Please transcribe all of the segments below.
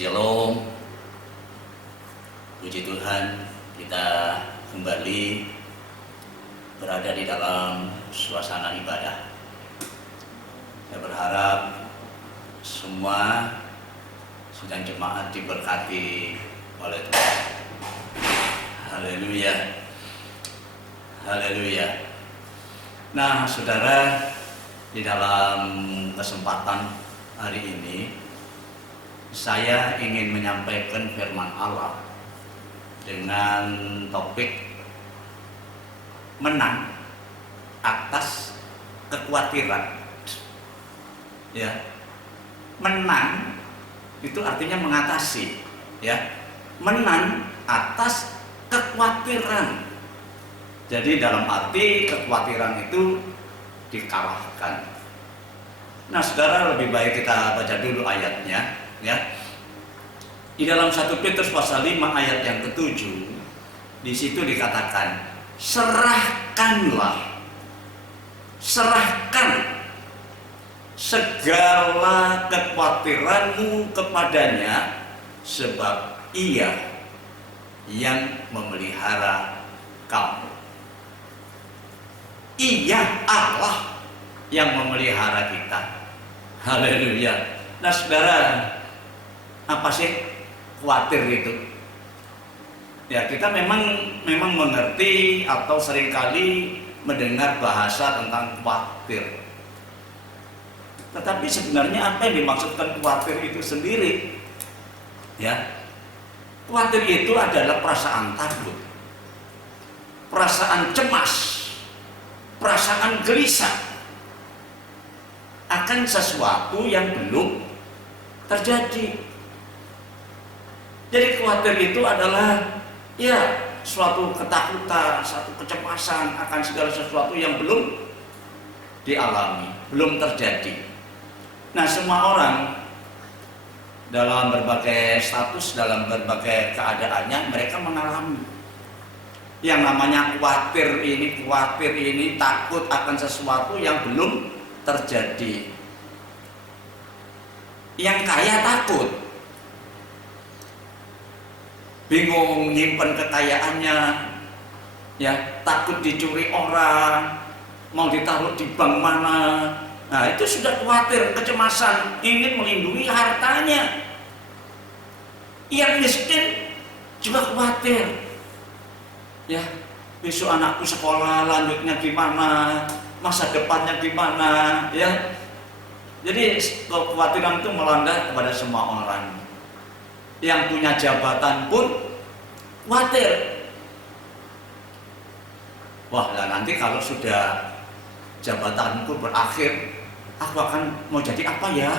Shalom, puji Tuhan, kita kembali berada di dalam suasana ibadah. Saya berharap semua sidang jemaat diberkati oleh Tuhan. Haleluya, haleluya. Nah, saudara, di dalam kesempatan hari ini saya ingin menyampaikan firman Allah dengan topik menang atas kekhawatiran. Ya, menang itu artinya mengatasi, ya, menang atas kekhawatiran. Jadi dalam arti kekhawatiran itu dikalahkan. Nah, saudara, lebih baik kita baca dulu ayatnya, ya. Di dalam 1 Petrus pasal 5 ayat yang ke-7, di situ dikatakan, serahkanlah, serahkan segala kekhawatiranmu kepadanya, sebab Ia yang memelihara kamu. Ia Allah yang memelihara kita. Haleluya. Nah, saudara, apa sih khawatir itu? Ya, kita memang mengerti atau seringkali mendengar bahasa tentang khawatir. Tetapi sebenarnya apa yang dimaksudkan khawatir itu sendiri? Ya, khawatir itu adalah perasaan takut, perasaan cemas, perasaan gelisah akan sesuatu yang belum terjadi. Jadi khawatir itu adalah ya suatu ketakutan, suatu kecemasan akan segala sesuatu yang belum dialami, belum terjadi. Nah, semua orang dalam berbagai status, dalam berbagai keadaannya, mereka mengalami yang namanya khawatir ini, takut akan sesuatu yang belum terjadi. Yang kaya takut, bingung nyimpen kekayaannya, ya, takut dicuri orang, mau ditaruh di bank mana. Nah, itu sudah khawatir, kecemasan, ingin melindungi hartanya. Yang miskin juga khawatir, ya, besok anakku sekolah lanjutnya gimana, masa depannya gimana, ya. Jadi kekhawatiran itu melanda kepada semua orang. Yang punya jabatan pun khawatir. Wah, lah nanti kalau sudah jabatanku berakhir, aku akan mau jadi apa ya?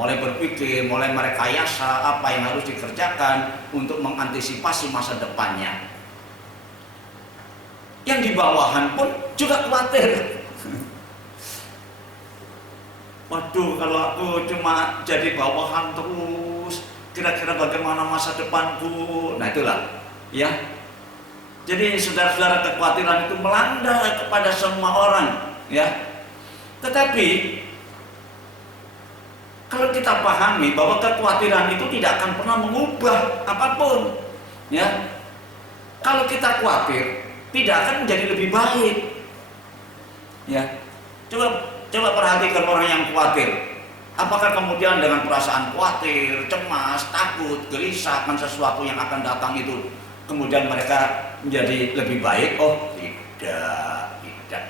Mulai berpikir, mulai merekayasa apa yang harus dikerjakan untuk mengantisipasi masa depannya. Yang di bawahan pun juga khawatir. Waduh, kalau aku cuma jadi bawahan terus, kira-kira bagaimana masa depanku? Nah, itulah, ya. Jadi saudara-saudara, kekhawatiran itu melanda kepada semua orang, ya. Tetapi kalau kita pahami bahwa kekhawatiran itu tidak akan pernah mengubah apapun, ya. Kalau kita khawatir, tidak akan menjadi lebih baik, ya. Coba perhatikan orang yang khawatir. Apakah kemudian dengan perasaan khawatir, cemas, takut, gelisah akan sesuatu yang akan datang itu kemudian mereka menjadi lebih baik? Oh, tidak.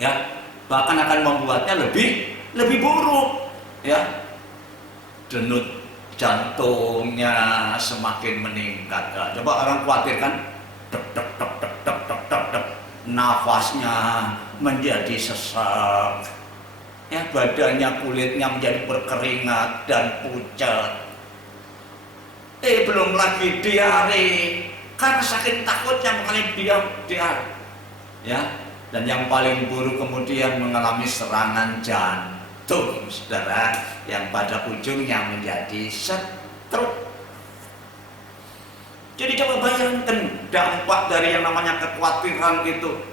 Ya, bahkan akan membuatnya lebih buruk, ya. Denyut jantungnya semakin meningkat. Nah, coba orang khawatir kan, dek, nafasnya menjadi sesak, ya, badannya, kulitnya menjadi berkeringat dan pucat. Belum lagi diare, karena saking takutnya mengalami diare, ya. Dan yang paling buruk kemudian mengalami serangan jantung, saudara, yang pada ujungnya menjadi stroke. Jadi coba bayangkan dampak dari yang namanya kekhawatiran itu.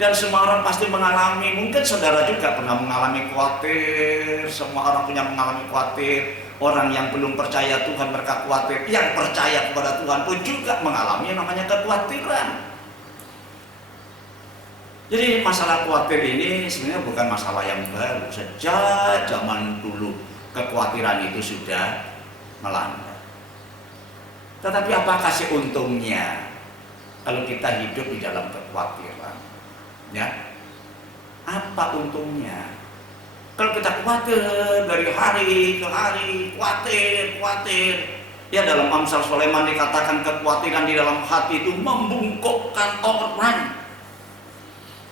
Dan semua orang pasti mengalami, mungkin saudara juga pernah mengalami khawatir, semua orang punya mengalami khawatir. Orang yang belum percaya Tuhan mereka khawatir, yang percaya kepada Tuhan pun juga mengalami yang namanya kekhawatiran. Jadi masalah khawatir ini sebenarnya bukan masalah yang baru. Sejak zaman dulu kekhawatiran itu sudah melanda. Tetapi apakah sih untungnya kalau kita hidup di dalam kekhawatiran? Ya, apa untungnya? Kalau kita khawatir dari hari ke hari, khawatir. Ya, dalam Amsal Sulaiman dikatakan kekhawatiran di dalam hati itu membungkukkan orang.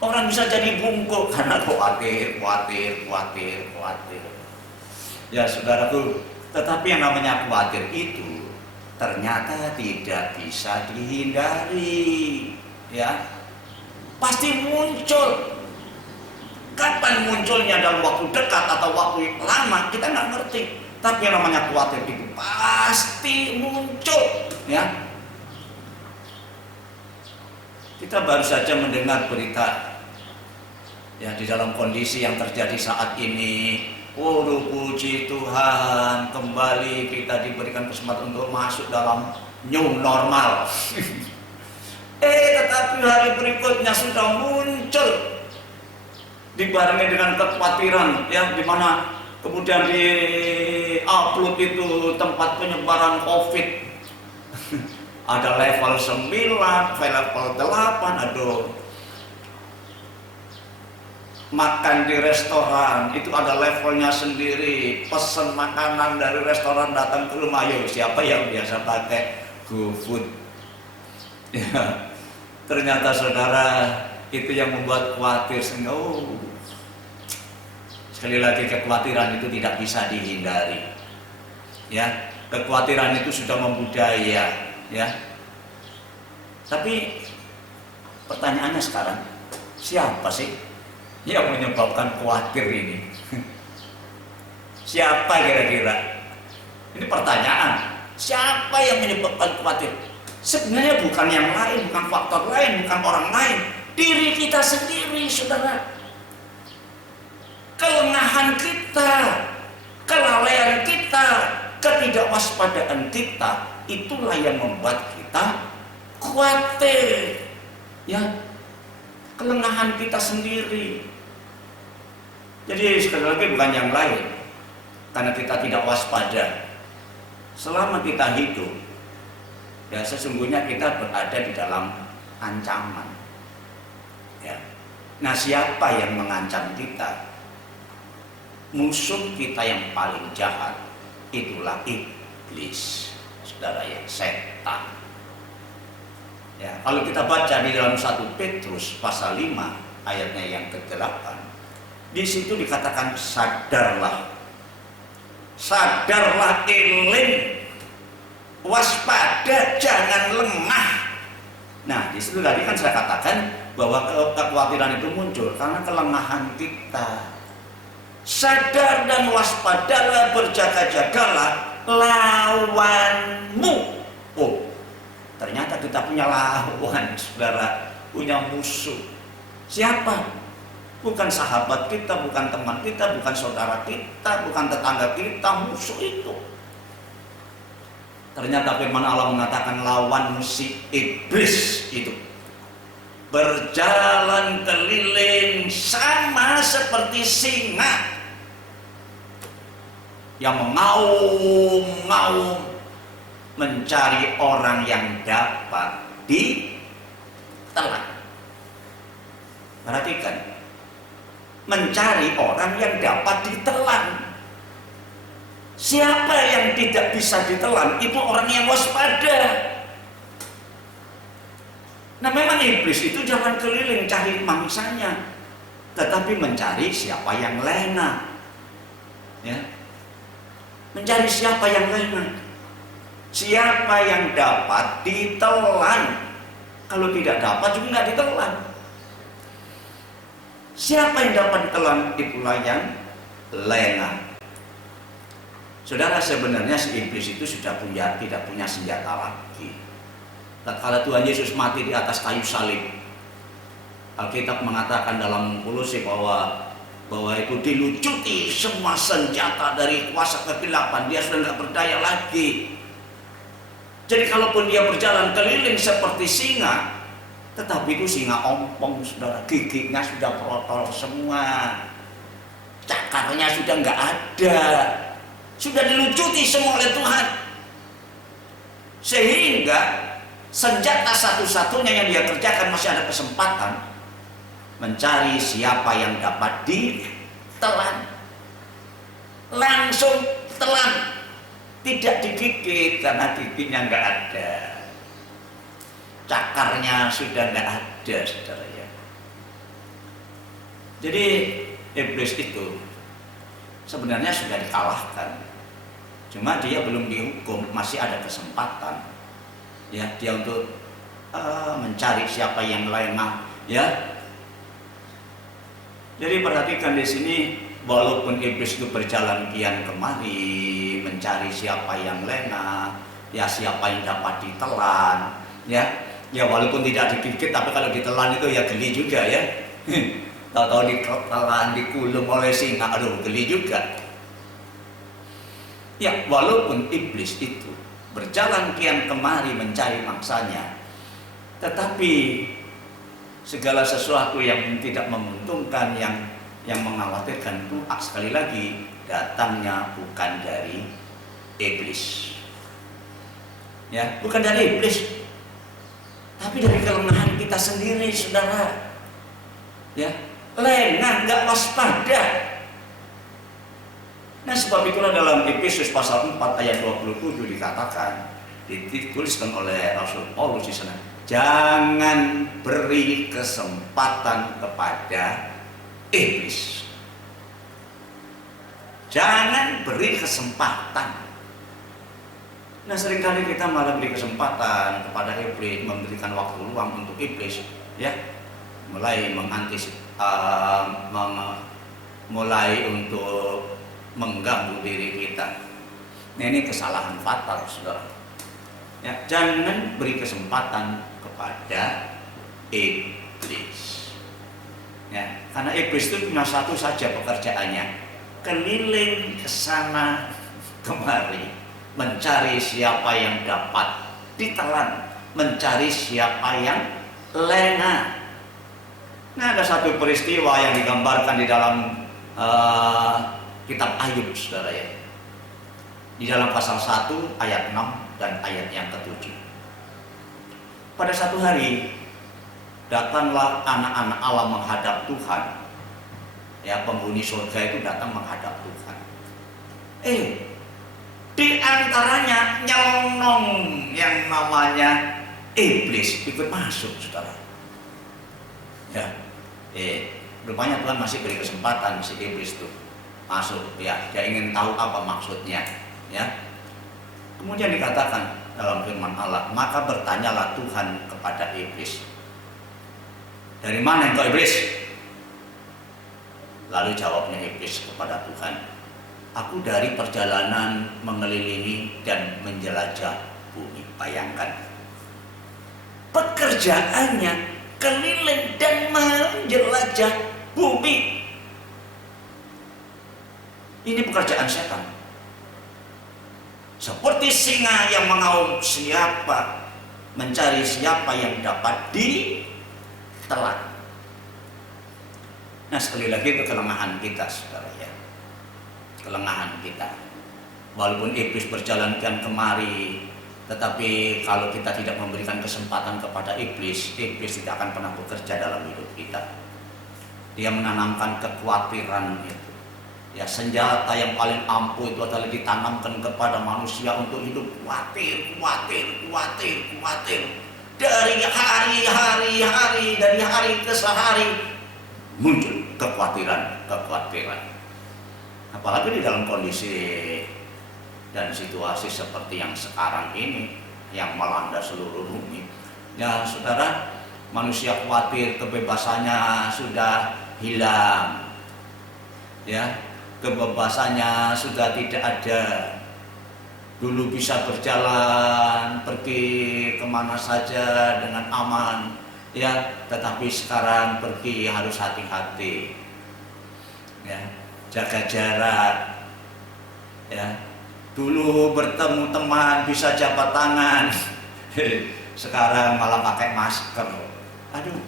Orang bisa jadi bungkuk karena khawatir. Ya saudaraku, tetapi yang namanya khawatir itu ternyata tidak bisa dihindari. Ya, pasti muncul. Kapan munculnya, dalam waktu dekat atau waktu lama, kita nggak ngerti. Tapi yang namanya khawatir itu pasti muncul. Ya, kita baru saja mendengar berita ya di dalam kondisi yang terjadi saat ini. Oh, puji Tuhan, kembali kita diberikan kesempatan untuk masuk dalam new normal. Tetapi hari berikutnya sudah muncul dibarengi dengan kekhawatiran, ya, di mana kemudian di upload itu tempat penyebaran COVID. Ada level 9, level 8, aduh. Makan di restoran itu ada levelnya sendiri. Pesen makanan dari restoran datang ke rumah, yuk siapa yang biasa pakai GoFood? Ya, ternyata saudara itu yang membuat khawatir. Sehingga sekali lagi kekhawatiran itu tidak bisa dihindari. Ya, kekhawatiran itu sudah membudaya. Ya, tapi pertanyaannya sekarang, siapa sih yang menyebabkan khawatir ini? Siapa kira-kira? Ini pertanyaan. Siapa yang menyebabkan khawatir? Sebenarnya bukan yang lain, bukan faktor lain, bukan orang lain, diri kita sendiri, saudara. Kelengahan kita, kelalaian kita, ketidakwaspadaan kita, itulah yang membuat kita khawatir. Ya, kelengahan kita sendiri. Jadi sekali lagi bukan yang lain, karena kita tidak waspada. Selama kita hidup, ya sesungguhnya kita berada di dalam ancaman. Ya. Nah, siapa yang mengancam kita? Musuh kita yang paling jahat itulah iblis. Saudara, ya, setan. Ya, kalau kita baca di dalam 1 Petrus pasal 5 ayatnya yang ke-8, di situ dikatakan sadarlah, eling, waspada, jangan lengah. Nah, di situ tadi kan saya katakan bahwa kekhawatiran itu muncul karena kelengahan kita. Sadar dan waspadalah, berjaga-jagalah lawanmu. Oh, ternyata kita punya lawan, saudara, punya musuh. Siapa? Bukan sahabat kita, bukan teman kita, bukan saudara kita, bukan tetangga kita. Musuh itu, ternyata firman Allah mengatakan lawan si iblis itu berjalan keliling sama seperti singa yang mengaum-ngaum mencari orang yang dapat ditelan. Perhatikan, mencari orang yang dapat ditelan. Siapa yang tidak bisa ditelan? Itu orang yang waspada. Nah, memang iblis itu jangan keliling cari mangsanya, tetapi mencari siapa yang lena. Ya, mencari siapa yang lena, siapa yang dapat ditelan. Kalau tidak dapat juga nggak ditelan. Siapa yang dapat ditelan, itulah yang lena. Saudara, sebenarnya si iblis itu sudah tidak punya senjata lagi. Tatkala Tuhan Yesus mati di atas kayu salib, Alkitab mengatakan dalam Kolose bahwa bahwa itu dilucuti semua senjata dari kuasa kegelapan, dia sudah nggak berdaya lagi. Jadi kalaupun dia berjalan keliling seperti singa, tetapi itu singa ompong, saudara, giginya sudah protol semua, cakarnya sudah nggak ada, sudah dilucuti semua oleh Tuhan, sehingga senjata satu-satunya yang dia kerjakan masih ada kesempatan mencari siapa yang dapat ditelan. Langsung telan, tidak digigit karena giginya nggak ada, cakarnya sudah nggak ada, saudara ya. Jadi iblis itu sebenarnya sudah dikalahkan, cuma dia belum dihukum, masih ada kesempatan ya dia untuk mencari siapa yang lengah ya. Jadi perhatikan di sini, walaupun iblis itu berjalan kian kemari mencari siapa yang lengah, ya siapa yang dapat ditelan, ya walaupun tidak digigit, tapi kalau ditelan itu ya geli juga ya. Tahu-tahu ditelan, dikulum oleh singa, aduh geli juga. Ya walaupun iblis itu berjalan kian kemari mencari mangsanya, tetapi segala sesuatu yang tidak menguntungkan, yang mengkhawatirkan itu sekali lagi datangnya bukan dari iblis. Ya, bukan dari iblis, tapi dari kelemahan kita sendiri, saudara. Ya, lengah, nggak waspada. Nah, sebab itulah dalam Efesus pasal 4 ayat 27 dikatakan, dituliskan oleh Rasul Paulus di sana, jangan beri kesempatan kepada iblis. Jangan beri kesempatan. Nah, seringkali kita malah beri kesempatan kepada iblis, memberikan waktu luang untuk iblis, ya, mulai mulai untuk mengganggu diri kita. Nah, ini kesalahan fatal, saudara. Ya, jangan beri kesempatan kepada iblis. Ya, karena iblis itu cuma satu saja pekerjaannya, keliling ke sana kemari, mencari siapa yang dapat ditelan, mencari siapa yang lengah. Nah, ada satu peristiwa yang digambarkan di dalam kitab Ayub, saudara ya, di dalam pasal 1 ayat 6 dan ayat yang ke-7. Pada satu hari datanglah anak-anak Allah menghadap Tuhan. Ya, penghuni surga itu datang menghadap Tuhan. Di antaranya nyelonong yang namanya iblis ikut masuk, saudara. Ya, rupanya Tuhan masih beri kesempatan si iblis itu masuk. Ya, dia ingin tahu apa maksudnya. Ya. Kemudian dikatakan dalam firman Allah, maka bertanyalah Tuhan kepada iblis, dari mana engkau iblis? Lalu jawabnya iblis kepada Tuhan, aku dari perjalanan mengelilingi dan menjelajah bumi. Bayangkan, pekerjaannya keliling dan menjelajah bumi. Ini pekerjaan setan. Seperti singa yang mengaum, mencari siapa yang dapat ditelan. Nah, sekali lagi itu kelemahan kita, saudara ya. Kelengahan kita. Walaupun iblis berjalan kian kemari, tetapi kalau kita tidak memberikan kesempatan kepada iblis, iblis tidak akan pernah bekerja dalam hidup kita. Dia menanamkan kekhawatiran itu. Ya, senjata yang paling ampuh itu adalah ditanamkan kepada manusia untuk hidup khawatir. Dari hari ke hari muncul kekhawatiran. Apalagi di dalam kondisi dan situasi seperti yang sekarang ini yang melanda seluruh bumi. Ya, saudara, manusia khawatir kebebasannya sudah hilang. Ya, kebebasannya sudah tidak ada. Dulu bisa berjalan, pergi kemana saja dengan aman, ya, tetapi sekarang pergi harus hati-hati. ya, jaga jarak, ya. Dulu bertemu teman bisa jabat tangan, sekarang malah pakai masker. Aduh,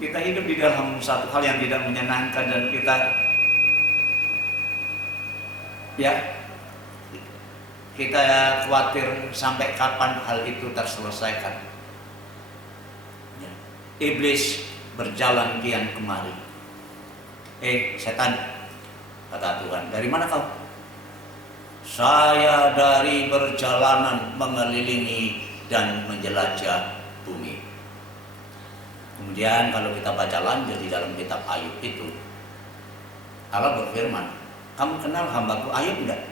kita hidup di dalam satu hal yang tidak menyenangkan dan kita, ya, kita khawatir sampai kapan hal itu terselesaikan. Ya. Iblis berjalan kian kemari. Setan, kata Tuhan, dari mana kau? Saya dari perjalanan mengelilingi dan menjelajah bumi. Kemudian kalau kita baca lanjut di dalam kitab Ayub itu, Allah berfirman, kamu kenal hambaku Ayub enggak?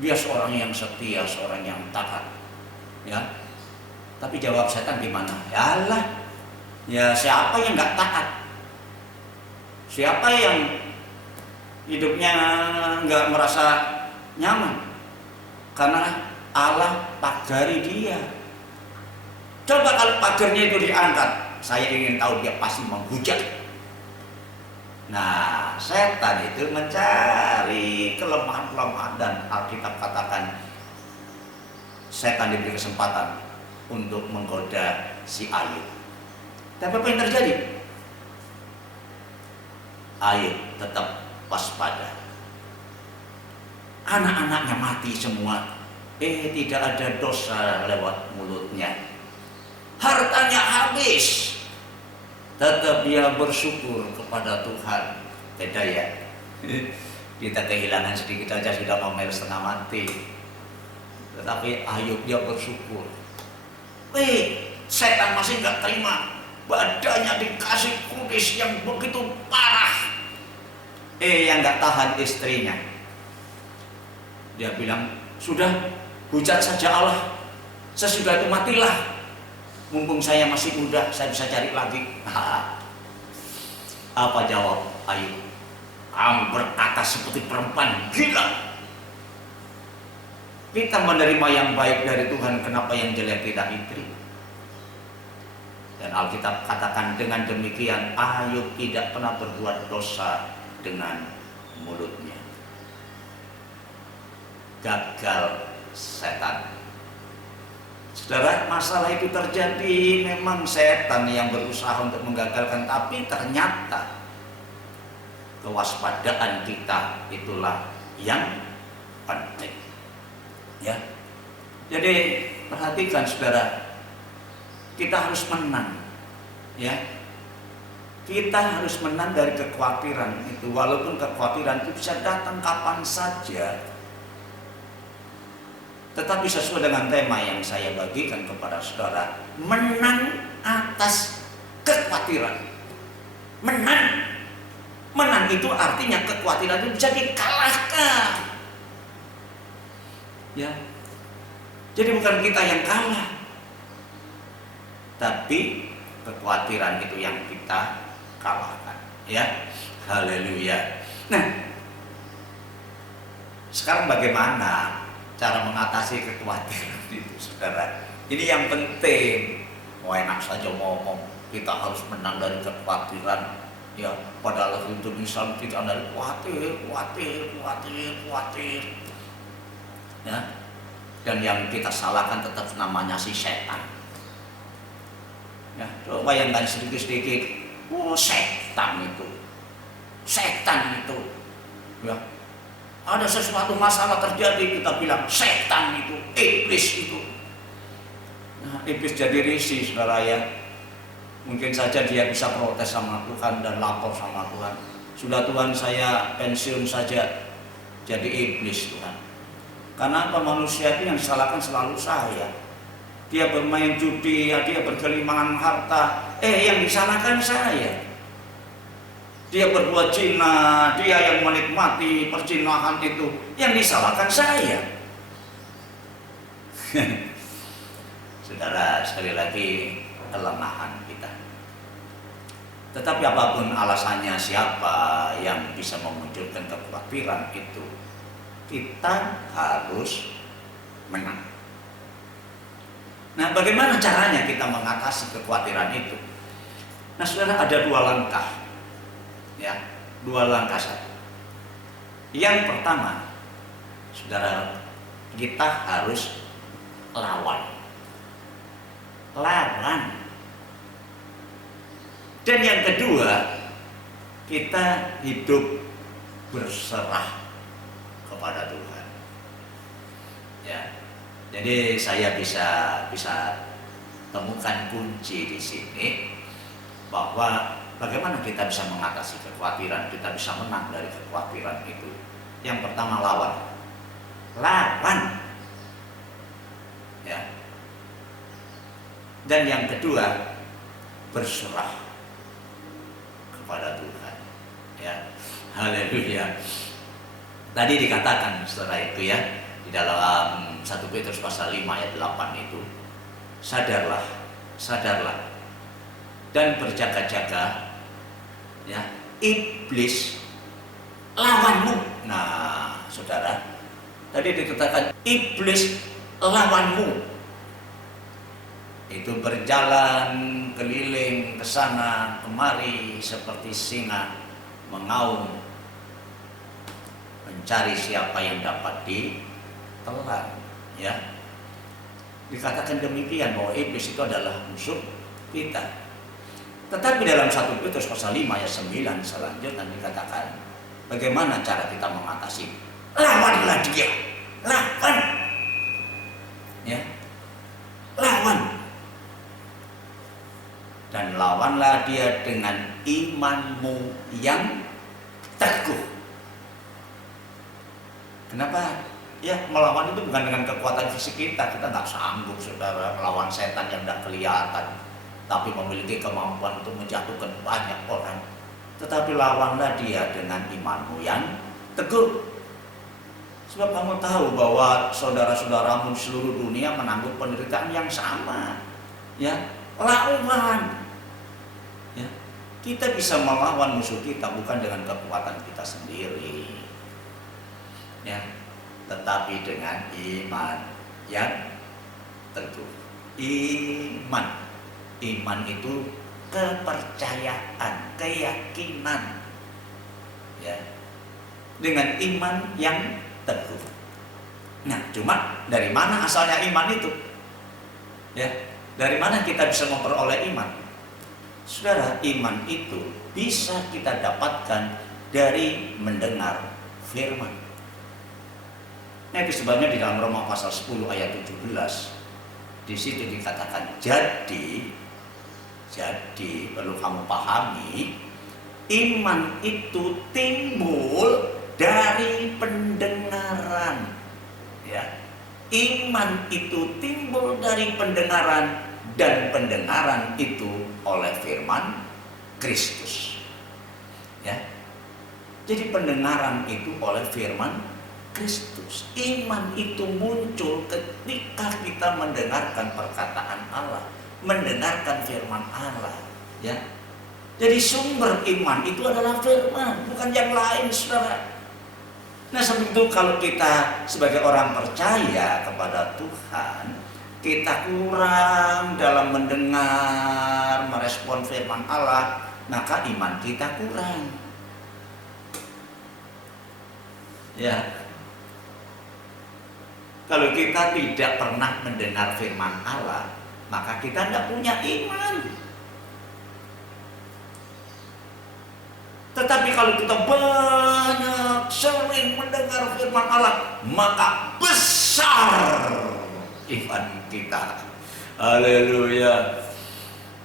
Dia seorang yang setia, seorang yang taat, ya. Tapi jawab setan gimana? Ya Allah, ya siapa yang nggak taat? Siapa yang hidupnya nggak merasa nyaman? Karena Allah pagari dia. Coba kalau pagarnya itu diangkat, saya ingin tahu dia pasti menghujat. Nah, setan itu mencari kelemahan-kelemahan dan Alkitab katakan setan diberi kesempatan untuk menggoda si Ayub. Tapi apa yang terjadi? Ayub tetap waspada. Anak-anaknya mati semua. Tidak ada dosa lewat mulutnya. Hartanya habis. Tetap dia bersyukur kepada Tuhan. Beda ya. Kita kehilangan sedikit aja sudah ngomel setengah mati. Tetapi Ayub dia bersyukur. Setan masih nggak terima. Badannya dikasih kudis yang begitu parah. Yang nggak tahan istrinya. Dia bilang, sudah hujat saja Allah. Sesudah itu matilah. Mumpung saya masih muda, saya bisa cari lagi. Apa jawab Ayub? Kamu berkata seperti perempuan gila. Kita menerima yang baik dari Tuhan, kenapa yang jelek tidak diterima? Dan Alkitab katakan dengan demikian Ayub tidak pernah berbuat dosa dengan mulutnya. Gagal setan. Saudara, masalah itu terjadi memang setan yang berusaha untuk menggagalkan, tapi ternyata kewaspadaan kita itulah yang penting. Ya. Jadi perhatikan saudara, kita harus menang. Ya. Kita harus menang dari kekhawatiran itu, walaupun kekhawatiran itu bisa datang kapan saja. Tetapi sesuai dengan tema yang saya bagikan kepada saudara, menang atas kekhawatiran. Menang itu artinya kekhawatiran itu bisa dikalahkan. Ya. Jadi bukan kita yang kalah, tapi kekhawatiran itu yang kita kalahkan. Ya. Haleluya. Nah, sekarang bagaimana cara mengatasi kekhawatiran itu, saudara? Ini yang penting. Enak saja ngomong kita harus menang dari kekhawatiran, ya. Padahal itu bisa tidak dari khawatir. Ya. Dan yang kita salahkan tetap namanya si setan. Ya, coba bayangkan sedikit-sedikit. Setan itu. Ya. Ada sesuatu masalah terjadi, kita bilang setan itu, iblis itu. Nah, iblis jadi risih, saudara ya. Mungkin saja dia bisa protes sama Tuhan dan lapor sama Tuhan. Sudah Tuhan, saya pensiun saja jadi iblis Tuhan. Karena apa? Manusia itu yang disalahkan selalu saya. Dia bermain judi, dia bergelimangan harta, yang disalahkan saya. Dia berbuat zina, dia yang menikmati perzinahan itu, yang disalahkan saya. Saudara, sekali lagi kelemahan kita. Tetapi apapun alasannya, siapa yang bisa memunculkan kekhawatiran itu, kita harus menang. Nah, bagaimana caranya kita mengatasi kekhawatiran itu? Nah, saudara, ada dua langkah. Ya, 2 langkah saja. Yang pertama, saudara, kita harus lawan. Dan yang kedua, kita hidup berserah kepada Tuhan. Ya. Jadi saya bisa temukan kunci di sini bahwa bagaimana kita bisa mengatasi kekhawatiran, kita bisa menang dari kekhawatiran itu. Yang pertama, lawan. Ya. Dan yang kedua, berserah kepada Tuhan. Ya. Haleluya. Tadi dikatakan setelah itu ya, di dalam 1 Petrus pasal 5 ayat 8 itu, sadarlah dan berjaga-jaga, ya, iblis lawanmu. Nah, saudara, tadi dikatakan iblis lawanmu. Itu berjalan keliling ke sana kemari seperti singa mengaum, mencari siapa yang dapat ditelan. Ya, dikatakan demikian bahwa iblis itu adalah musuh kita. Tetapi dalam 1 Petrus pasal 5 ayat 9 selanjutnya dikatakan bagaimana cara kita mengatasi. Lawanlah dia. Lawan. Ya. Lawan. Dan lawanlah dia dengan imanmu yang teguh. Kenapa? Ya, melawan itu bukan dengan kekuatan fisik kita. Kita nggak sanggup, saudara, melawan setan yang tidak kelihatan, tapi memiliki kemampuan untuk menjatuhkan banyak orang. Tetapi lawanlah dia dengan imanmu yang teguh. Sebab kamu tahu bahwa saudara-saudaramu di seluruh dunia menanggung penderitaan yang sama. Ya, lawan. Ya, kita bisa melawan musuh kita bukan dengan kekuatan kita sendiri. Ya, tetapi dengan iman yang teguh. Iman itu kepercayaan, keyakinan. Ya, dengan iman yang teguh. Nah, cuma dari mana asalnya iman itu? Ya, dari mana kita bisa memperoleh iman? Saudara, iman itu bisa kita dapatkan dari mendengar firman. Nah, itu sebabnya di dalam Roma pasal 10 ayat 17 di situ dikatakan jadi perlu kamu pahami, iman itu timbul dari pendengaran. Ya. Iman itu timbul dari pendengaran, dan pendengaran itu oleh firman Kristus. Ya. Jadi pendengaran itu oleh firman Kristus. Iman itu muncul ketika kita mendengarkan perkataan Allah, mendengarkan firman Allah. Ya. Jadi sumber iman itu adalah firman, bukan yang lain, saudara. Nah, sebab itu kalau kita sebagai orang percaya kepada Tuhan, kita kurang dalam mendengar, merespon firman Allah, maka iman kita kurang. Ya. Kalau kita tidak pernah mendengar firman Allah, maka kita tidak punya iman. Tetapi kalau kita banyak sering mendengar firman Allah, maka besar iman kita. Haleluya.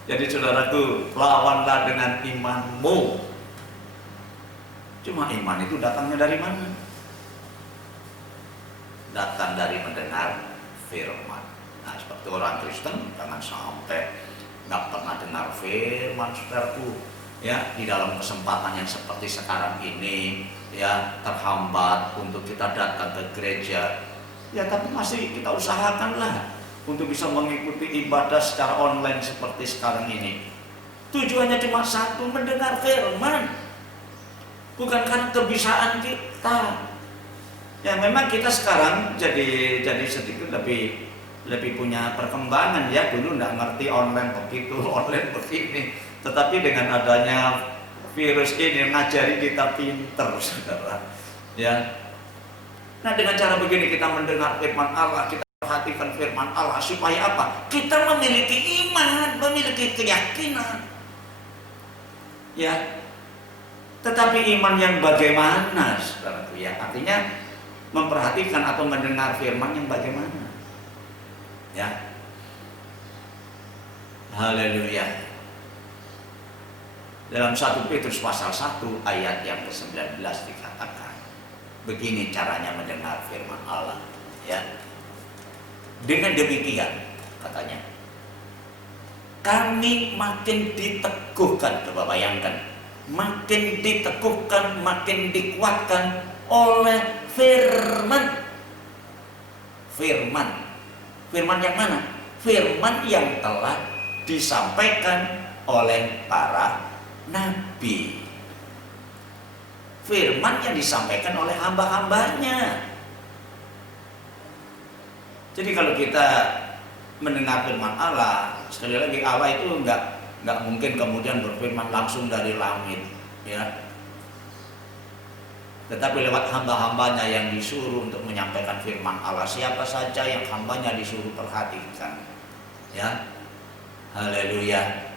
Jadi saudaraku, lawanlah dengan imanmu. Cuma iman itu datangnya dari mana? Datang dari mendengar firman. Nah, seperti orang Kristen jangan sampai nggak pernah dengar firman, saudaraku. Ya, di dalam kesempatan yang seperti sekarang ini, ya, terhambat untuk kita datang ke gereja. Ya, tapi masih kita usahakanlah untuk bisa mengikuti ibadah secara online seperti sekarang ini. Tujuannya cuma satu, mendengar firman. Bukan karena kebiasaan kita. Ya, memang kita sekarang jadi sedikit lebih punya perkembangan, ya. Dulu nggak ngerti online begitu, online begini. Tetapi dengan adanya virus ini ngajari kita pinter, saudara. Ya. Nah, dengan cara begini kita mendengar firman Allah, kita perhatikan firman Allah supaya apa? Kita memiliki iman, memiliki keyakinan. Ya. Tetapi iman yang bagaimana, saudaraku ya? Artinya memperhatikan atau mendengar firman yang bagaimana. Ya. Haleluya. Dalam 1 Petrus pasal 1 ayat yang ke-19 dikatakan, begini caranya mendengar firman Allah, ya. Dengan demikian katanya, kami makin diteguhkan, coba bayangkan, makin diteguhkan, makin dikuatkan oleh firman. Firman yang mana? Firman yang telah disampaikan oleh para nabi. Firman yang disampaikan oleh hamba-hambanya. Jadi kalau kita mendengar firman Allah, sekali lagi Allah itu nggak mungkin kemudian berfirman langsung dari langit, ya. Tetapi lewat hamba-hambanya yang disuruh untuk menyampaikan firman Allah. Siapa saja yang hambanya disuruh perhatikan, ya. Haleluya.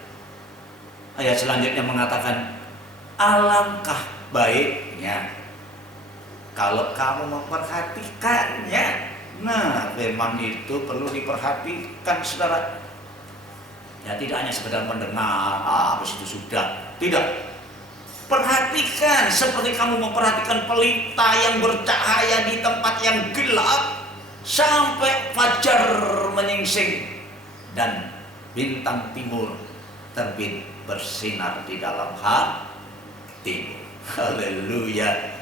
Ayat selanjutnya mengatakan, alangkah baiknya kalau kamu memperhatikannya. Nah, firman itu perlu diperhatikan, saudara. Ya, tidak hanya sekedar mendengar, habis itu sudah. Tidak. Perhatikan seperti kamu memperhatikan pelita yang bercahaya di tempat yang gelap sampai fajar menyingsing dan bintang timur terbit bersinar di dalam hati. Haleluya.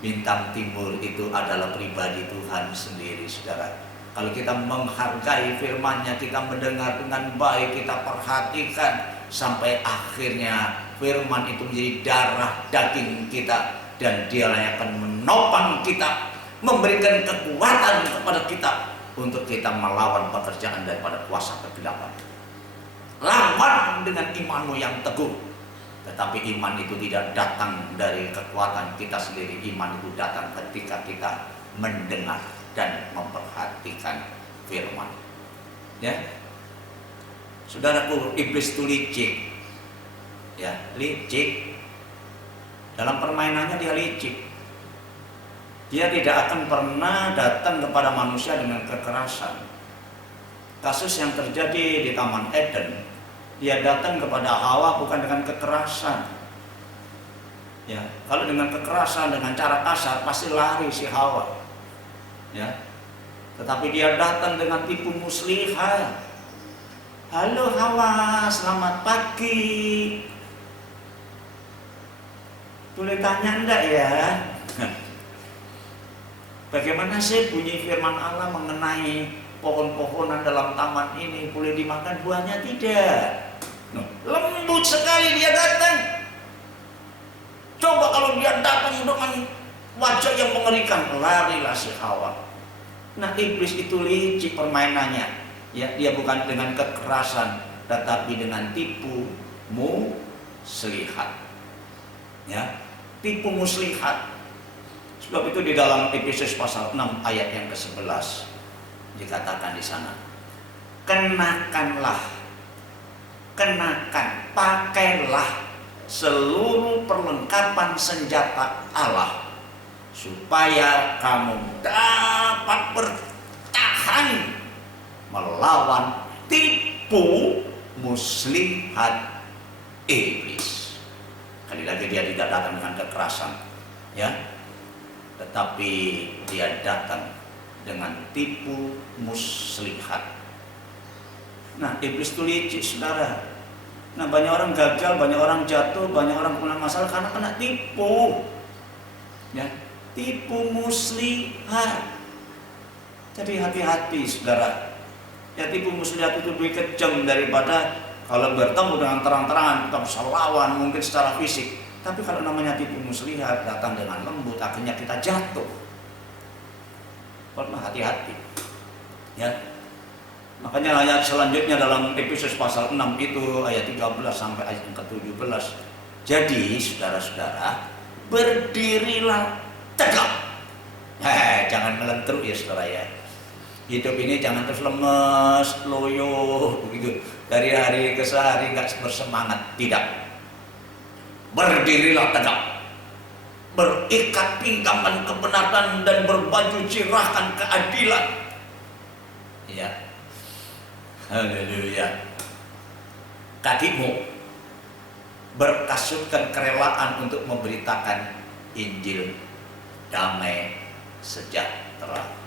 Bintang timur itu adalah pribadi Tuhan sendiri, saudara. Kalau kita menghargai firman-Nya, kita mendengar dengan baik, kita perhatikan sampai akhirnya firman itu menjadi darah daging kita, dan Dialah yang akan menopang kita, memberikan kekuatan kepada kita untuk kita melawan pekerjaan daripada kuasa kegelapan. Lawan dengan imanmu yang teguh. Tetapi iman itu tidak datang dari kekuatan kita sendiri. Iman itu datang ketika kita mendengar dan memperhatikan firman. Ya, saudaraku, iblis itu licik. Ya, licik. Dalam permainannya dia licik. Dia tidak akan pernah datang kepada manusia dengan kekerasan. Kasus yang terjadi di Taman Eden, dia datang kepada Hawa bukan dengan kekerasan. Ya, kalau dengan kekerasan, dengan cara kasar, pasti lari si Hawa. Ya, tetapi dia datang dengan tipu muslihat. Halo Hawa, selamat pagi. Boleh tanya enggak ya? Bagaimana sih bunyi firman Allah mengenai pohon-pohonan dalam taman ini? Boleh dimakan buahnya tidak? Lembut sekali dia datang. Coba kalau dia datang dengan wajah yang mengerikan, larilah si Hawa. Nah, iblis itu licik permainannya. Ya, dia bukan dengan kekerasan, tetapi dengan tipu muslihat. Ya, tipu muslihat. Sebab itu di dalam Efesus pasal 6 ayat yang ke-11 dikatakan di sana, pakailah seluruh perlengkapan senjata Allah supaya kamu dapat bertahan melawan tipu muslihat iblis. Kali lagi dia tidak datang dengan kekerasan, ya, tetapi dia datang dengan tipu muslihat. Nah, iblis itu licik, saudara. Nah, banyak orang gagal, banyak orang jatuh, banyak orang punya masalah karena kena tipu. Ya, tipu muslihat. Jadi hati-hati, saudara. Ya, tipu muslihat itu lebih kejam daripada kalau bertemu dengan terang-terangan kita bisa lawan mungkin secara fisik. Tapi kalau namanya tipu muslihat datang dengan lembut, akhirnya kita jatuh. Perlu hati-hati. Ya. Makanya ayat selanjutnya dalam Efesus pasal 6 itu ayat 13 sampai ayat yang ke-17 Jadi saudara-saudara, berdirilah tegak. Jangan melentruk ya saudara ya. Hidup ini jangan terus lemes, loyo begitu. Dari hari ke hari nggak bersemangat, tidak. Berdirilah tegak, berikat pinggaman kebenaran dan berbaju cirahkan keadilan. Ya, haleluya. Kakimu berkasutkan kerelaan untuk memberitakan Injil damai sejahtera.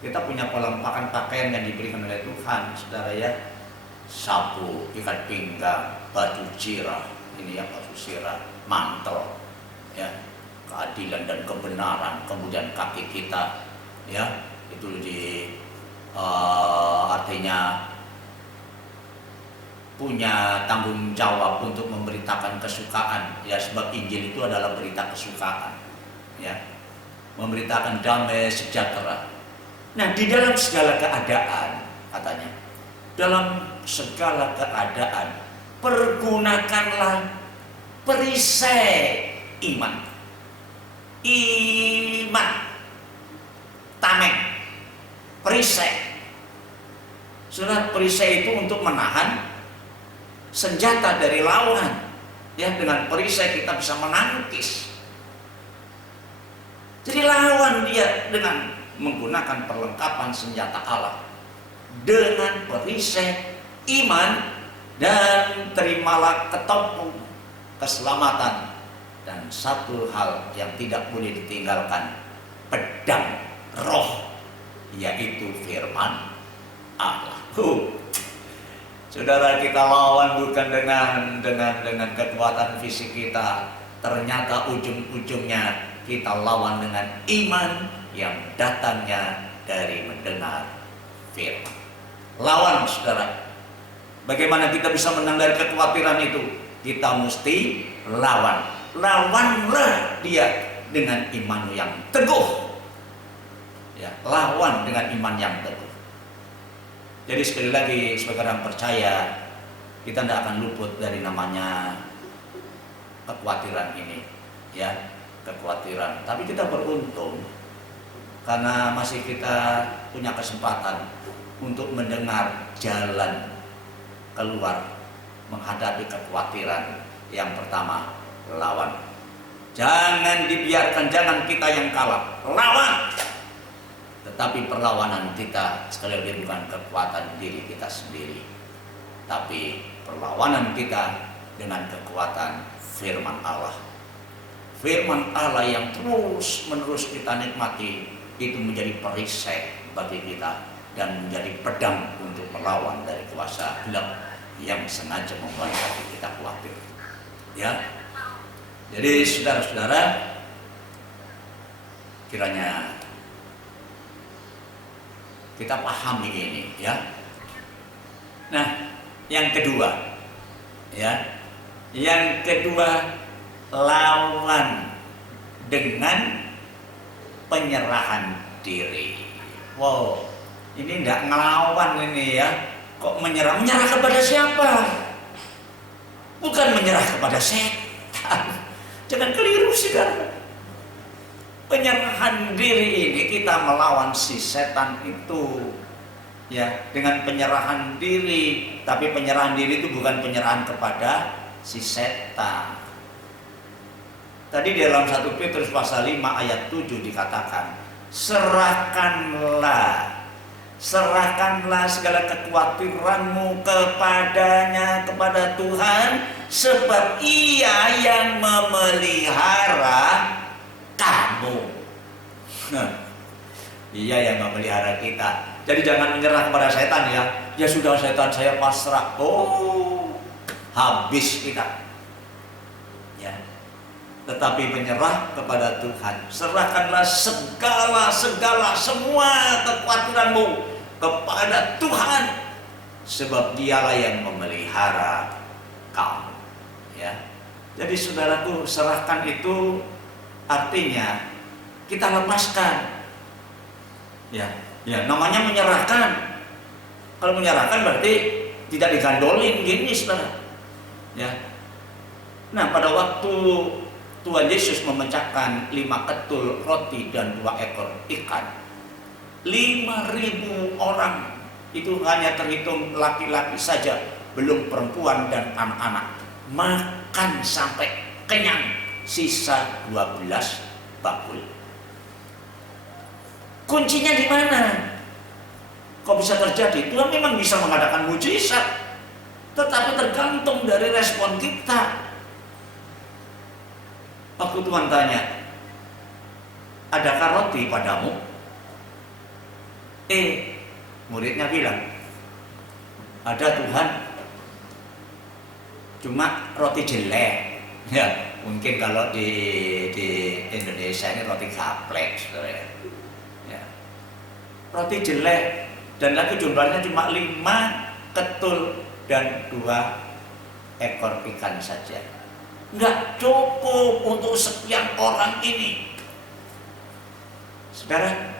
Kita punya pelampakan pakaian yang diberikan oleh Tuhan, saudara ya. Sapu, ikat pinggang, baju cirah, ini ya baju cirah, mantel, ya, keadilan dan kebenaran. Kemudian kaki kita, ya, itu artinya punya tanggung jawab untuk memberitakan kesukaan, ya, sebab Injil itu adalah berita kesukaan, ya, memberitakan damai sejahtera. Nah, di dalam segala keadaan, katanya, dalam segala keadaan, pergunakanlah perisai iman. Iman, tameng, perisai. Surat perisai itu untuk menahan senjata dari lawan. Ya, dengan perisai kita bisa menangkis. Jadi lawan dia dengan menggunakan perlengkapan senjata Allah dengan perisai iman, dan terimalah ketopung keselamatan, dan satu hal yang tidak boleh ditinggalkan, pedang roh, yaitu firman Allah. Saudara, kita lawan bukan dengan kekuatan fisik kita. Ternyata ujung-ujungnya kita lawan dengan iman yang datangnya dari mendengar firman. Lawan, saudara. Bagaimana kita bisa menang dari kekhawatiran itu? Kita mesti lawan. Lawanlah dia dengan iman yang teguh. Ya, lawan dengan iman yang teguh. Jadi sekali lagi, sebagai orang percaya, kita tidak akan luput dari namanya kekhawatiran ini, ya, kekhawatiran. Tapi kita beruntung karena masih kita punya kesempatan untuk mendengar jalan keluar menghadapi kekhawatiran. Yang pertama, lawan. Jangan dibiarkan, jangan kita yang kalah, lawan. Tetapi perlawanan kita sekali lagi bukan kekuatan diri kita sendiri, tapi perlawanan kita dengan kekuatan firman Allah. Firman Allah yang terus menerus kita nikmati itu menjadi perisai bagi kita dan menjadi pedang untuk melawan dari kuasa gelap yang sengaja membuat hati kita khawatir. Ya, jadi saudara-saudara, kiranya kita pahami ini, ya. Nah, yang kedua, ya, yang kedua, lawan dengan penyerahan diri. Wow, ini tidak ngelawan ini, ya. Kok menyerah? Menyerah kepada siapa? Bukan menyerah kepada setan. Jangan keliru, saudara. Penyerahan diri ini kita melawan si setan itu, ya, dengan penyerahan diri. Tapi penyerahan diri itu bukan penyerahan kepada si setan. Tadi di dalam 1 Petrus pasal 5 ayat 7 dikatakan, serahkanlah segala kekhawatiranmu kepadanya, kepada Tuhan, sebab Ia yang memelihara kamu. Nah, Ia yang memelihara kita. Jadi jangan menyerah kepada setan, ya. Ya sudah, setan, saya pasrah. Oh, habis kita. Ya. Tetapi menyerah kepada Tuhan. Serahkanlah segala semua kekhawatiranmu kepada Tuhan, sebab Dialah yang memelihara kamu. Ya. Jadi saudaraku, serahkan itu artinya kita lepaskan. Ya, namanya menyerahkan. Kalau menyerahkan berarti tidak digandolin, gini, saudara. Ya, Nah, pada waktu Tuhan Yesus memecahkan 5 ketul roti dan 2 ekor ikan, 5.000 orang, itu hanya terhitung laki-laki saja, belum perempuan dan anak-anak, makan sampai kenyang, sisa 12 bakul. Kuncinya di mana? Kok bisa terjadi? Tuhan memang bisa mengadakan mujizat, tetapi tergantung dari respon kita. Waktu Tuhan tanya, adakah roti padamu? Muridnya bilang, ada Tuhan, cuma roti jelek. Ya, mungkin kalau di Indonesia ini roti gaplek, saudara. Ya. Roti jelek, dan lagi jumlahnya cuma 5 ketul dan 2 ekor ikan saja. Nggak cukup untuk sekian orang ini, saudara.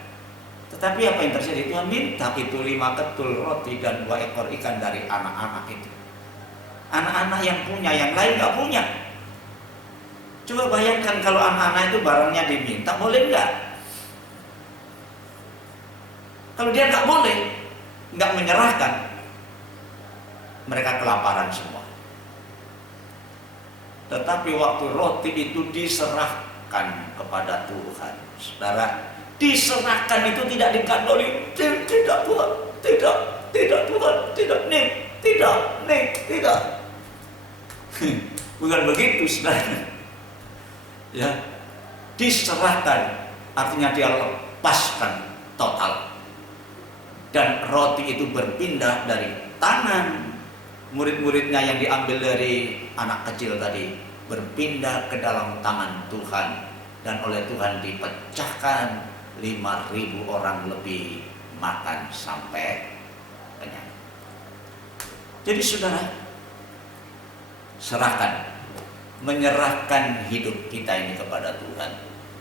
Tetapi apa yang terjadi? Tuhan minta itu 5 ketul roti dan 2 ekor ikan dari anak-anak itu. Anak-anak yang punya, yang lain nggak punya. Coba bayangkan kalau anak-anak itu barangnya diminta, boleh nggak? Kalau dia nggak boleh, nggak menyerahkan, mereka kelaparan semua. Tetapi waktu roti itu diserahkan kepada Tuhan, saudara, diserahkan itu tidak dikandoli. Tidak Tuhan, tidak Tuhan, tidak nih, tidak. Bukan begitu, saudara. Ya, diserahkan artinya dia lepaskan total. Dan roti itu berpindah dari tangan murid-muridnya yang diambil dari anak kecil tadi, berpindah ke dalam tangan Tuhan, dan oleh Tuhan dipecahkan, 5.000 orang lebih makan sampai kenyang. Jadi saudara, serahkan, menyerahkan hidup kita ini kepada Tuhan,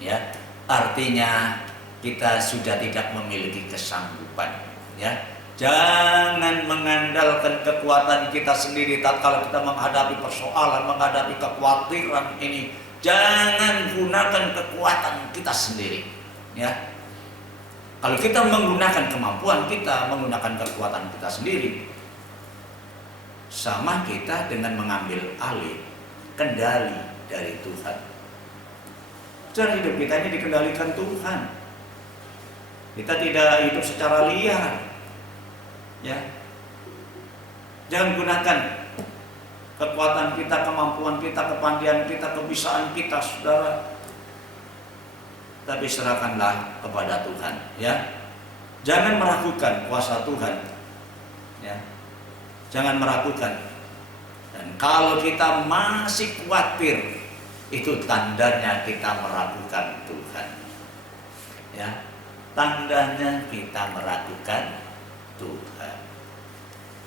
ya. Artinya kita sudah tidak memiliki kesanggupan, ya. Jangan mengandalkan kekuatan kita sendiri tatkala kita menghadapi persoalan, menghadapi kekhawatiran ini. Jangan gunakan kekuatan kita sendiri, ya. Kalau kita menggunakan kemampuan kita, menggunakan kekuatan kita sendiri, sama kita dengan mengambil alih kendali dari Tuhan. Cara hidup kita ini dikendalikan Tuhan. Kita tidak hidup secara liar. Ya, jangan gunakan kekuatan kita, kemampuan kita, kepandaian kita, kebisaan kita, saudara. Tapi serahkanlah kepada Tuhan, ya. Jangan meragukan kuasa Tuhan, ya. Jangan meragukan. Dan kalau kita masih khawatir, itu tandanya kita meragukan Tuhan, ya. Tandanya kita meragukan Tuhan.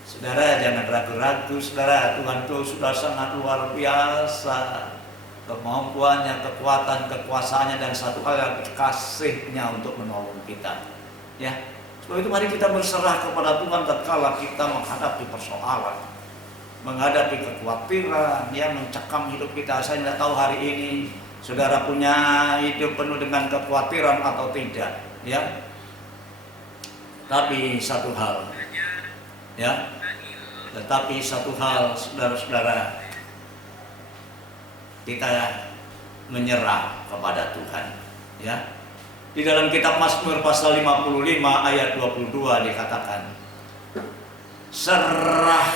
Saudara, jangan ragu-ragu, saudara. Tuhan itu sudah sangat luar biasa, kemampuannya, kekuatan, kekuasaannya, dan satu hal yang kasihnya untuk menolong kita, ya. Sebab itu mari kita berserah kepada Tuhan tatkala kita menghadapi persoalan, menghadapi kekhawatiran yang mencekam hidup kita. Saya tidak tahu hari ini saudara punya hidup penuh dengan kekhawatiran atau tidak, ya. Tapi satu hal, ya. Tetapi satu hal, saudara-saudara, kita menyerah kepada Tuhan, ya. Di dalam kitab Mazmur pasal 55 ayat 22 dikatakan, serahkanlah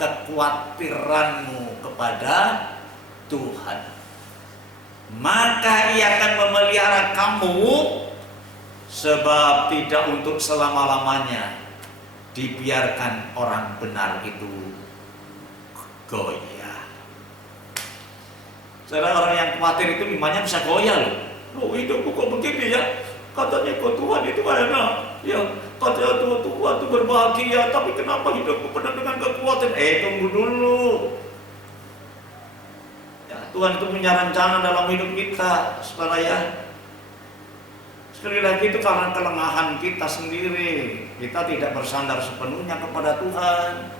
kekhawatiranmu kepada Tuhan, maka Ia akan memelihara kamu, sebab tidak untuk selama-lamanya dibiarkan orang benar itu goyah. Saudara, orang yang khawatir itu imannya bisa goyah loh. Loh, hidupku kok begini ya? Katanya kok Tuhan itu enak, ya. Katanya Tuhan itu berbahagia, tapi kenapa hidupku penuh dengan kekhawatiran? Tunggu dulu. Ya, Tuhan itu punya rencana dalam hidup kita, saudara, ya. Sekali lagi itu karena kelengahan kita sendiri, kita tidak bersandar sepenuhnya kepada Tuhan.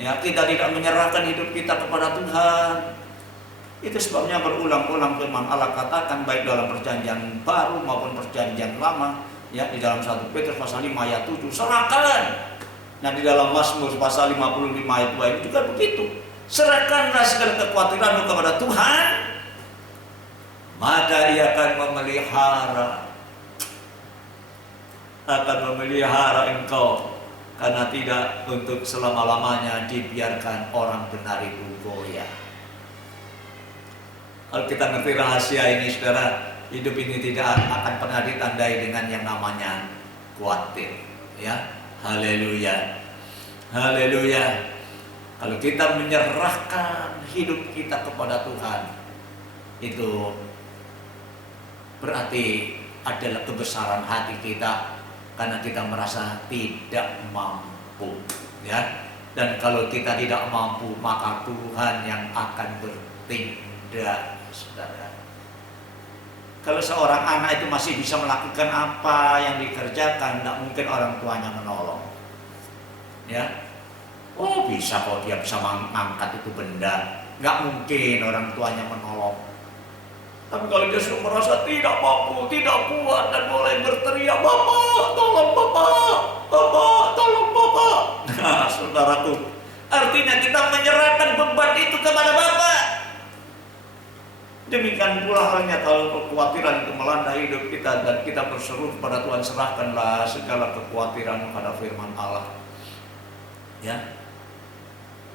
Ya, kita tidak menyerahkan hidup kita kepada Tuhan. Itu sebabnya berulang-ulang firman Allah katakan baik dalam perjanjian baru maupun perjanjian lama, ya, di dalam 1 Petrus pasal 5 ayat 7, serahkan. Nah, di dalam Mazmur pasal 55 ayat 2 ini juga begitu. Serahkanlah segala kekhawatiranmu kepada Tuhan, maka Ia akan memelihara engkau, karena tidak untuk selama-lamanya dibiarkan orang benar itu goyah. Kalau kita ngerti rahasia ini, saudara, hidup ini tidak akan pernah ditandai dengan yang namanya khawatir. Ya, haleluya, haleluya. Kalau kita menyerahkan hidup kita kepada Tuhan, itu berarti adalah kebesaran hati kita, karena kita merasa tidak mampu. Ya, dan kalau kita tidak mampu, maka Tuhan yang akan bertindak. Saudara, kalau seorang anak itu masih bisa melakukan apa yang dikerjakan, tidak mungkin orang tuanya menolong. Ya, oh bisa kok dia bisa mengangkat itu benda, nggak mungkin orang tuanya menolong. Tapi kalau dia sudah merasa tidak mampu, tidak kuat, dan mulai berteriak, "Bapak, tolong Bapak, Bapak, tolong Bapak." Nah, saudaraku, artinya kita menyerahkan beban itu kepada Bapak. Demikian pula halnya kalau kekhawatiran itu melanda hidup kita dan kita berseru kepada Tuhan, serahkanlah segala kekhawatiran kepada firman Allah. Ya,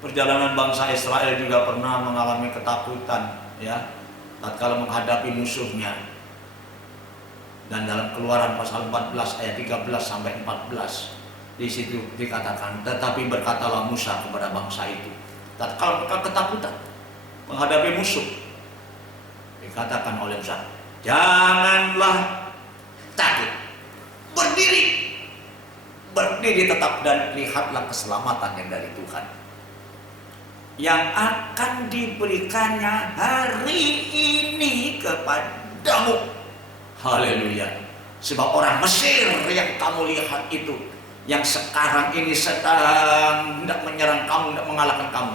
perjalanan bangsa Israel juga pernah mengalami ketakutan, ya, tatkala menghadapi musuhnya. Dan dalam Keluaran pasal 14 ayat 13 sampai 14, di situ dikatakan, tetapi berkatalah Musa kepada bangsa itu, tatkala mereka ketakutan menghadapi musuh, dikatakan oleh Musa, janganlah takut, berdiri tetap dan lihatlah keselamatan yang dari Tuhan, yang akan diberikannya hari ini kepadamu. Haleluya. Sebab orang Mesir yang kamu lihat itu, yang sekarang ini sedang hendak menyerang kamu, hendak mengalahkan kamu,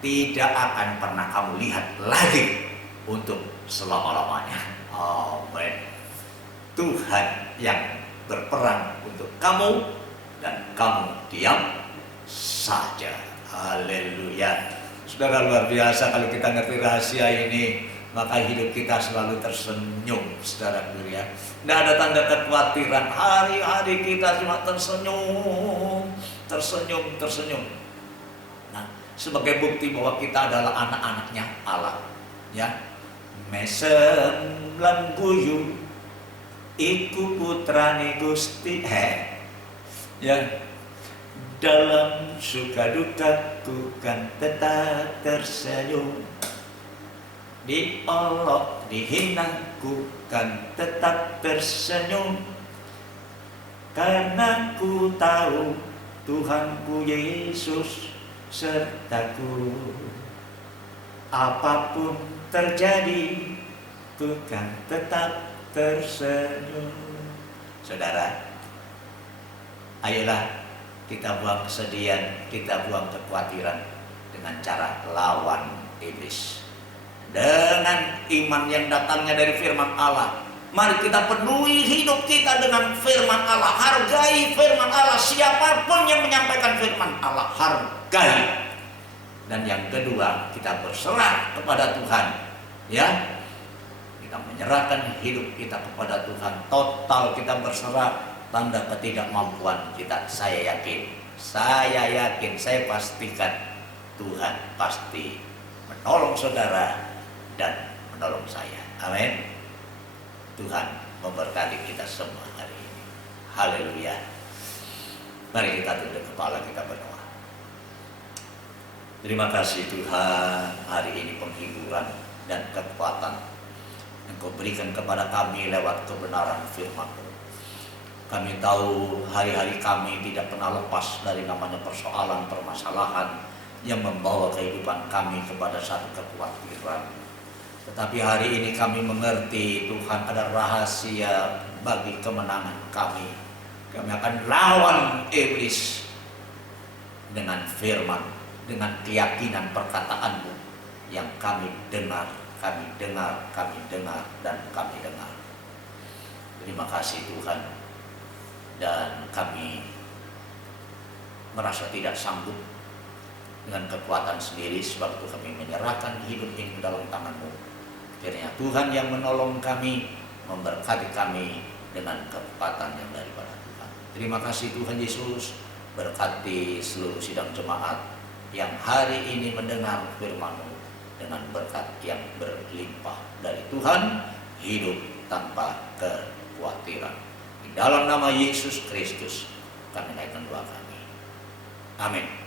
tidak akan pernah kamu lihat lagi untuk selama-lamanya. Amin. Tuhan yang berperang untuk kamu, dan kamu diam saja. Haleluya. Saudara, luar biasa kalau kita ngerti rahasia ini, maka hidup kita selalu tersenyum, saudara ya. Tidak ada tanda kekhawatiran. Hari-hari kita cuma tersenyum. Nah, sebagai bukti bahwa kita adalah anak-anaknya Allah, ya. Mesem lan guyu iku putrane Gusti, ya. Dalam suka dukaku kan tetap tersenyum, diolok dihinaku kan tetap tersenyum, karena ku tahu Tuhanku Yesus sertaku. Apapun terjadi, ku kan tetap tersenyum. Saudara, ayolah kita buang kesedihan, kita buang kekhawatiran dengan cara lawan iblis. Dengan iman yang datangnya dari firman Allah, mari kita penuhi hidup kita dengan firman Allah. Hargai firman Allah. Siapapun yang menyampaikan firman Allah, hargai. Dan yang kedua, kita berserah kepada Tuhan, ya. Kita menyerahkan hidup kita kepada Tuhan. Total kita berserah, tanda ketidakmampuan kita. Saya yakin, saya pastikan Tuhan pasti menolong saudara dan menolong saya. Amin. Tuhan memberkati kita semua hari ini. Haleluya. Mari kita tunduk kepala, kita berdoa. Terima kasih Tuhan, hari ini penghiburan dan kekuatan yang Kau berikan kepada kami lewat kebenaran firman-Mu. Kami tahu hari-hari kami tidak pernah lepas dari namanya persoalan, permasalahan yang membawa kehidupan kami kepada satu kekhawatiran. Tetapi hari ini kami mengerti Tuhan ada rahasia bagi kemenangan kami. Kami akan lawan iblis dengan firman dengan keyakinan perkataan-Mu yang kami dengar, dan kami dengar. Terima kasih Tuhan. Dan kami merasa tidak sanggup dengan kekuatan sendiri, sebab itu kami menyerahkan hidup ini ke dalam tangan-Mu. Kiranya Tuhan yang menolong kami, memberkati kami dengan kekuatan yang daripada Tuhan. Terima kasih Tuhan Yesus. Berkati seluruh sidang jemaat yang hari ini mendengar firman-Mu dengan berkat yang berlimpah dari Tuhan, hidup tanpa kekhawatiran. Di dalam nama Yesus Kristus kami naikkan doa kami. Amin.